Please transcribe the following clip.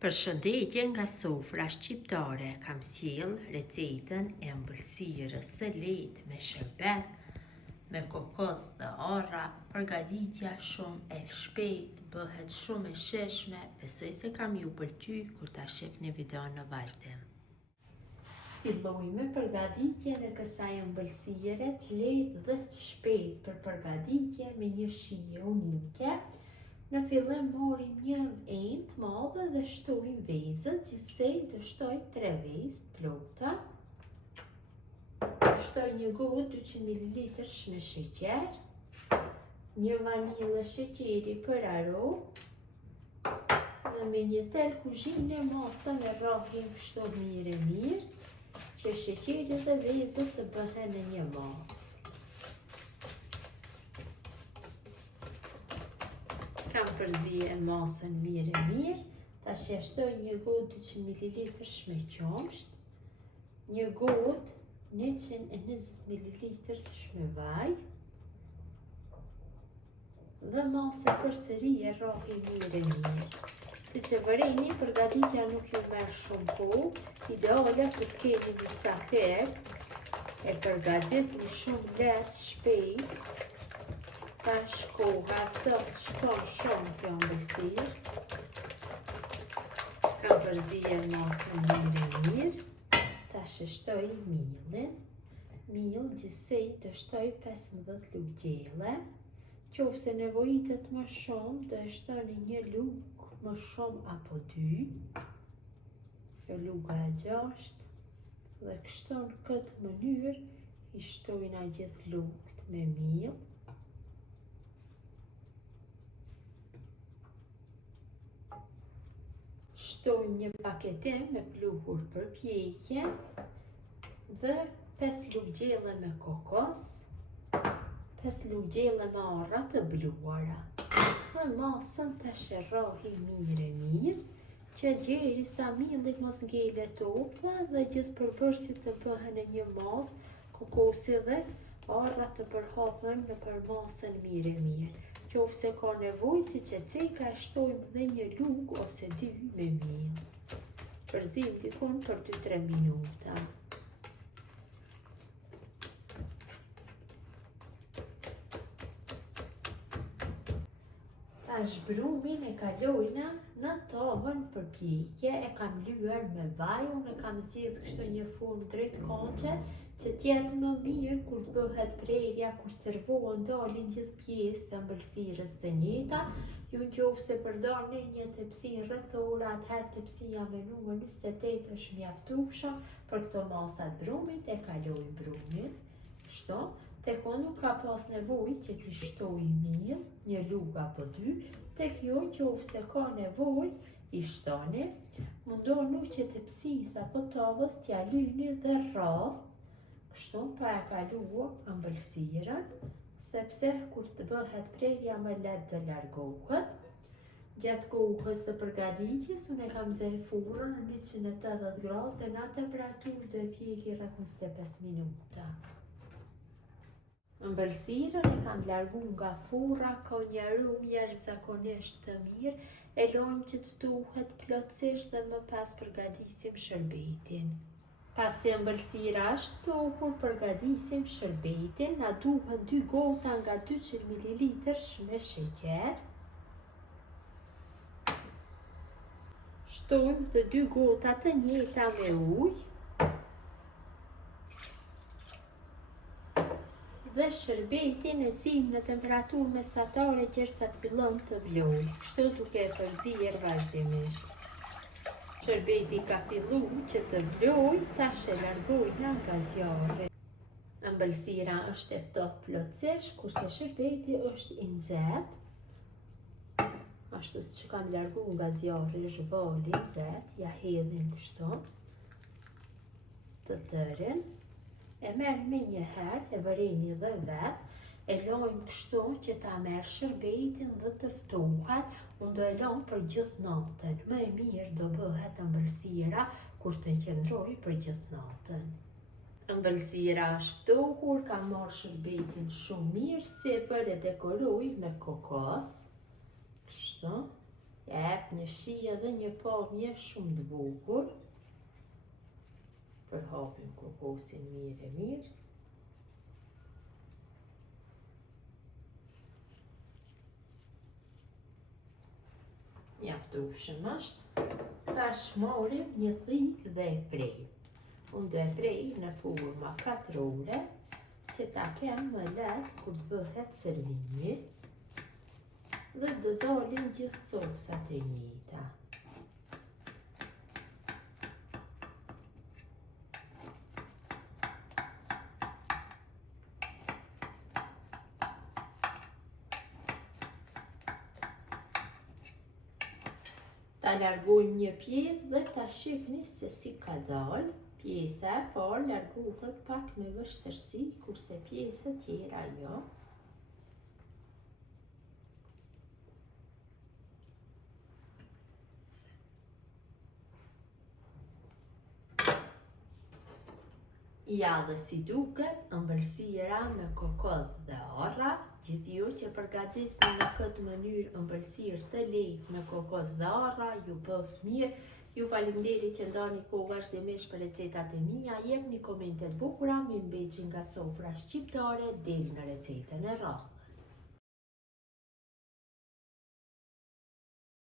Përshëndetje nga sofra shqiptare, kam sjell recetën e ëmbëlsirës së lehtë me sherbet, me kokos dhe arra. Përgatitja shumë e shpejtë, bëhet shumë e shijshme. Besoj se kam ju pëlqy kur ta shihni videon në vazhdim. Filloj me përgatitjen e kësaj ëmbëlsire të lehtë dhe të shpejtë. Për përgatitje me një shije unike. Në fillim morim një enë të madhe dhe shtojmë vezët, gjithsej të shtoj 3 vezë plota. Shtoj një gotë 200 ml me sheqer, një vanilë sheqeri për aromë, dhe me një tel kuzhine masën e rrahim kështu mirë, që sheqeri dhe vezët të bëhen në një masë. Kam përzije masën mirë, ta shtoj një gotë 200 ml me qumsht, një gotë 120 ml me vaj, dhe masë përsëri e rrahim mirë. Si që vëreni, përgatitja nuk ju merr shumë kohë, ideale kur keni disa herë, e përgatitni shumë lehtë, shpejt. Tash koha të shton shumë kjo ëmbëlsirë. Kam përzije masën mirë. Tash shtoj millin. Mill gjithsej të shtoj 15 lugë gjelle. Qofse nevojitet më shumë, do e shtoni një lugë më shumë apo 2. Kjo luga e 6. Dhe kështu në këtë mënyrë i shtojna gjithë lugët me mill. Shtojmë një paketim me pluhur për pjekje dhe 5 lugë gjelle me kokos, 5 lugë gjelle me arra të bluara. Dhe masën të rrahim mirë, që gjeri sa milli mos ngele topla dhe gjithë përbërësit të bëhen në një masë, kokosi dhe arra të përhapën në për masën mirë. Qofse ka nevojë, si që ceka, e shtojmë dhe një lugë ose 2 me mill. Përzim dikon për 2-3 minuta. Tash brumin e kalojna në tavën për pjekje, e kam lyer me vaj, unë kam zgjedh kështu një furnë drejtkançe, që t'jetë më mirë kur të bëhet prerja, kur servohen dalin gjithë pjesë të ëmbëlsirës të njëjta. Ju nëse përdorni një tepsi rrethore, atëherë tepsia me numër 28 është mjaftueshëm për këto masat brumit, e kaloj brumin. Kështu, tek unë nuk ka pas nevojë që t'i shtoj mill, një lugë apo 2, tek ju nëse ka nevojë i shtoni. Mundonu që tepsisë apo tavës t'ja lyni dhe rrath. Kështu pa e kaluar ëmbëlsirën, sepse kur të bëhet prerja më lehtë të largohet. Gjatë kohës së përgatitjes, unë e kam nxjerrë furrën në 180 gradë dhe në atë temperaturë do e pjeki rreth 25 minuta. Ëmbëlsirën e kam larguar nga furra, ka një aromë jashtëzakonisht të mirë, e lojmë që të tuhet plotësisht dhe më pas përgatisim shërbetin. Pasi ëmbëlsira është tuhur, përgatisim shërbetin. Na duhen 2 gota nga 200 ml me sheqer. Shtojmë të 2 gota të njëjta me ujë. Dhe shërbetin e zim në temperaturë mesatare derisa të fillon të vlojë. Kështu duke e përzier vazhdimisht. Shërbeti ka filluar që të vlojë, tash e largojna nga zjarri. Ëmbëlsira është e ftohtë plotësisht, kurse shërbeti është i nxehtë. Ashtu siç kam larguar nga zjarri, zhvali i nxehtë, ja hedhim kështu të tërën. E merr me një herë, e vëreni dhe vet, e lojmë kështu që ta merr shërbetin dhe të ftohet. Unë do e lëm për gjithë natën. Më e mirë do bëhet ëmbëlsira kur të qëndroj për gjithë natën. Ëmbëlsira është ftohur, kam marrë shërbetin shumë mirë, sipër e dekoroj me kokos. Kështu. Jep një shije dhe një pamje shumë të bukur. Përhapim kokosin mirë. Mjaftueshëm është. Tash marrim një thikë dhe e prejmë. Unë do e prej në forma katrore që ta kem më lehtë kur të bëhet servimi dhe do dalin gjithë copsat e njëjta. Ta largojmë një pjesë dhe ta shihni se si ka dalë. Pjesa e parë largohet pak me vështirësi, kurse pjesët tjera jo. Ja dhe si duket, ëmbëlsira me kokoz dhe arra. Gjithë ju që përgatisni në këtë mënyrë ëmbëlsirë të lehtë me kokoz dhe arra, ju bëft mirë. Ju faleminderit që ndani kohë vazhdimisht për recetat e mia, jepni komente të bukura, mi mbeqin nga sofra shqiptare deri në recetën e radhës.